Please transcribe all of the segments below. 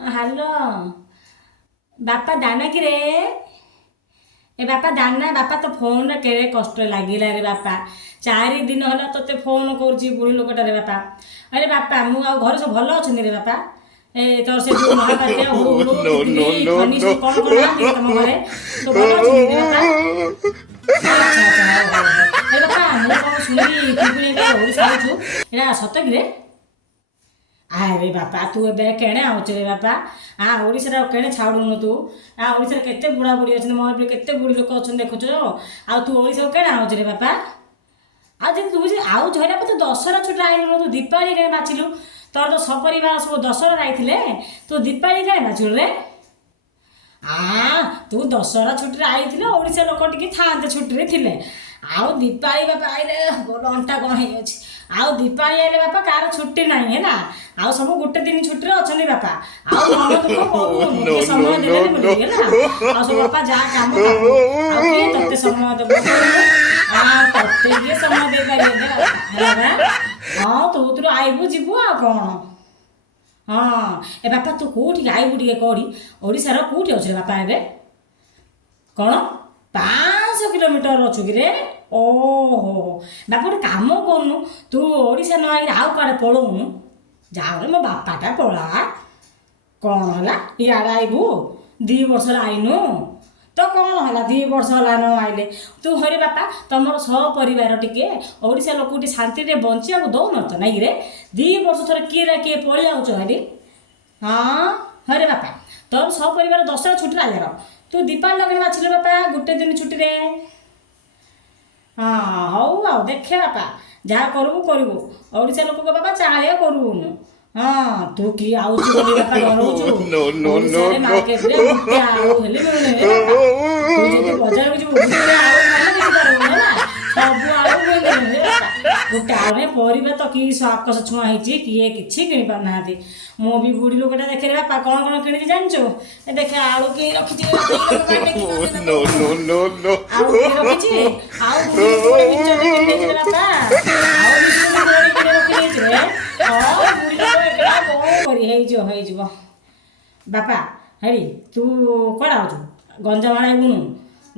hello ବାପା ଦାନା କିରେ ଏ ବାପା ଦାନା ବାପା ତ ଫୋନରେ କେଡ଼େ କଷ୍ଟ ଲାଗିଲା ରେ ବାପା 4 ଦିନ ହେଲା ତୋତେ ଫୋନ୍ କରୁଛି ବୁଢ଼ୀ ଲୋକଟାରେ ବାପା ଆରେ ବାପା ମୁଁ ଆଉ ଘରେ ସବୁ ଭଲ ଅଛନ୍ତି ରେ ବାପା ଏ ତୋର ସେ ଯେଉଁ ମହାପାତ୍ୟା ହୁଳୁ ତିତିଲି ଫନି ସବୁ କ'ଣ କ'ଣ ନାହାନ୍ତି କି ତମ ଘରେ ସବୁ ଭଲ ଅଛନ୍ତି ରେ ବାପା ଆଚ୍ଛା ଆଚ୍ଛା ହଉ ହଉ ହଉ ଆରେ ବାପା ମୁଁ କ'ଣ ଶୁଣିଲି ତୁ ପୁଣି ଏବେ ଓଡ଼ିଶା ଆଉଛୁ ଏଇଟା ସତ କିରେ ଆରେ ବାପା ତୁ ଏବେ କେଣେ ଆଉଛୁ ରେ ବାପା ଓଡ଼ିଶାରେ ଆଉ କେଣେ ଛାଡ଼ୁନୁ ତୁ ଓଡ଼ିଶାରେ କେତେ ବୁଢ଼ା ବୁଢ଼ୀ ଅଛନ୍ତି ମୋର ବି କେତେ ବୁଢ଼ୀ ଲୋକ ଅଛନ୍ତି ଦେଖୁଛୁ ଆଉ ତୁ ଓଡ଼ିଶାକୁ କେଣେ ଆଉଛୁ ରେ ବାପା ଆଉ ଯଦି ତୁ ଆଉଛୁ ହେରା ତୁ ଦଶହରା ଛୁଟିରେ ଆଇଲୁନୁ ତୁ ଦୀପାବଳି କେଣେ ବାଛିଲୁ ତୋର ତ ସପରିବାର ସବୁ ଦଶହରା ଆଇଥିଲେ ତୁ ଦୀପାବଳି କେଣେ ବାଛିଲୁ ରେ ତୁ ଦଶହରା ଛୁଟିରେ ଆଇଥିଲେ ଓଡ଼ିଶା ଲୋକ ଟିକେ ଥାଆନ୍ତେ ଛୁଟିରେ ଥିଲେ ଆଉ ଦୀପାବଳି ବାପା ଆଇଲେ ଅଣ୍ଟା କ'ଣ ହେଇଯାଉଛି ଆଉ ଦୀପାବଳି ଆଇଲେ ବାପା କାହାର ଛୁଟି ନାହିଁ ହେଲା ଆଉ ସବୁ ଗୋଟେ ଦିନ ଛୁଟିରେ ଅଛନ୍ତି ବାପା ଆଉ ମନ ଦୁଃଖ କରୁନୁ କିଏ ସମୟ ଦେବେନି ବୋଲି ହେଲା ଆଉ ସବୁ ବାପା ଯାହା କାମ କରୁ ଆଉ କିଏ ତତେ ସମୟ ଦେବ ତତେ କିଏ ସମୟ ଦେଇପାରିବେ ହେଲା ବା ହଁ ତୁ ତୋର ଆଇବୁ ଯିବୁ ଆଉ କ'ଣ ହଁ ଏ ବାପା ତୁ କେଉଁଠିକି ଆଇବୁ ଟିକେ କଢ଼ି ଓଡ଼ିଶାର କେଉଁଠି ଅଛୁ ରେ ବାପା ଏବେ କ'ଣ 500 କିଲୋମିଟର ଅଛୁ କିରେ ଓହୋ ବାପା ଗୋଟେ କାମ କରୁନୁ ତୁ ଓଡ଼ିଶା ନ ଆଇଲେ ଆଉ କୁଆଡ଼େ ପଳଉନୁ ଯାଉରେ ମୋ ବାପାଟା ପଳା କ'ଣ ହେଲା ଇଆଡ଼େ ଆଇବୁ 2 ବର୍ଷ ହେଲା ଆଇନୁ ତ କ'ଣ ହେଲା 2 ବର୍ଷ ହେଲା ନ ଆଇଲେ ତୁ ହରେ ବାପା ତମର ସପରିବାର ଟିକେ ଓଡ଼ିଶା ଲୋକ ଟିକେ ଶାନ୍ତିରେ ବଞ୍ଚିବାକୁ ଦଉନ ତ ନାଇଁରେ 2 ବର୍ଷ ଥରେ କିଏ ପଳେଇ ଆଉଛ ହେରି ହଁ ହରେ ବାପା ତୋର ସପରିବାର ଦଶହରା ଛୁଟିରେ ଆଇବାର ତୁ ଦୀପାବଳି ଲଗେଇ ବାଛିଲୁ ବାପା ଗୋଟେ ଦିନ ଛୁଟିରେ ହଁ ହଉ ଆଉ ଦେଖେ ବାପା ଯାହା କରିବୁ କରିବୁ ଓଡ଼ିଶା ଲୋକଙ୍କ ବାପା ଚାଳିଆ କରିବୁନୁ ହଁ ତୁ କି ଆଉଛୁ ବୋଲି ବାପା ଡରଉଛୁ ଓଡ଼ିଶାରେ ମାର୍କେଟରେ ଗୋଟେ ଆଳୁ ହେଲେ ମିଳୁନି ବାପା ତୁ ଯଦି ବଜାରକୁ ଯିବୁ ଗୋଟେ ଆଳୁ ଖାଇଲେ ଦେଖିପାରିବୁନି ହେଲା ସବୁ ଆଳୁ ମିଳିବନି ବାପା ଗୋଟେ ଆଳୁରେ ପରିବା ତ କି ଆକସ ଛୁଆଁ ହେଇଛି କିଏ କିଛି କିଣି ପାରୁନାହାନ୍ତି ମୁଁ ବି ବୁଢ଼ୀ ଲୋକଟା ଦେଖେ ବାପା କ'ଣ କ'ଣ କିଣିଛି ଜାଣିଛୁ ଏ ଦେଖେ ଆଳୁ କିଣି ରଖିଛି ଆଳୁ କିଣି ରଖିଛି ଆଉ ବୁଢ଼ୀ ଲୋକ ମିଞ୍ଚ କିଣି ଦେଇଛି ବାପା ଆଉ ମିଶୁନି କିଣି ରଖିଦେଇଛି ରେ ବୁଢ଼ୀ ଲୋକ ଏକଲା କ'ଣ କରି ହେଇଯିବ ବାପା ହେଇ ତୁ କୁଆଡ଼େ ଆଉଛୁ ଗଞ୍ଜାମ ଆଡ଼େ ଆଇବୁନୁ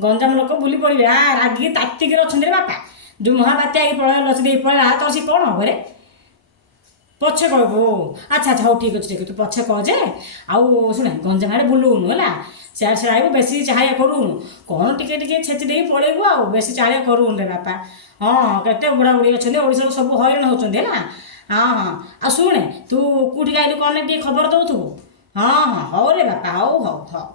ଗଞ୍ଜାମ ଲୋକ ବୁଲି ପଡ଼ିବେ ରାଗିକି ତାତିକିରେ ଅଛନ୍ତି ରେ ବାପା ଯେଉଁ ମହାବାତ୍ୟା ହେଇକି ପଳେଇଲା ଲସି ଦେଇ ପଳେଇଲା ତୋର ସେ କ'ଣ ହବ ରେ ପଛେ କହିବୁ ଆଚ୍ଛା ଆଚ୍ଛା ହଉ ଠିକ୍ ଅଛି ତୁ ପଛେ କହ ଯେ ଆଉ ଶୁଣେ ଗଞ୍ଜାମ ଆଡ଼େ ବୁଲୁନୁ ହେଲା ସିଆଡ଼େ ଆଇବୁ ବେଶୀ ଚାହାଳିଆ କରୁନୁ କ'ଣ ଟିକେ ଟିକେ ଛେଚି ଦେଇକି ପଳେଇବୁ ଆଉ ବେଶୀ ଚାହାଳିଆ କରୁନୁ ରେ ବାପା ହଁ କେତେ ବୁଢ଼ା ବୁଢ଼ୀ ଅଛନ୍ତି ଓଡ଼ିଶାରୁ ସବୁ ହଇରାଣ ହେଉଛନ୍ତି ହେଲା ହଁ ହଁ ଆଉ ଶୁଣେ ତୁ କେଉଁଠିକି ଆଇଲୁ କ'ଣ ଟିକେ ଖବର ଦେଉଥିବୁ ହଁ ହଁ ହଉ ରେ ବାପା ହଉ ହଉ ହଉ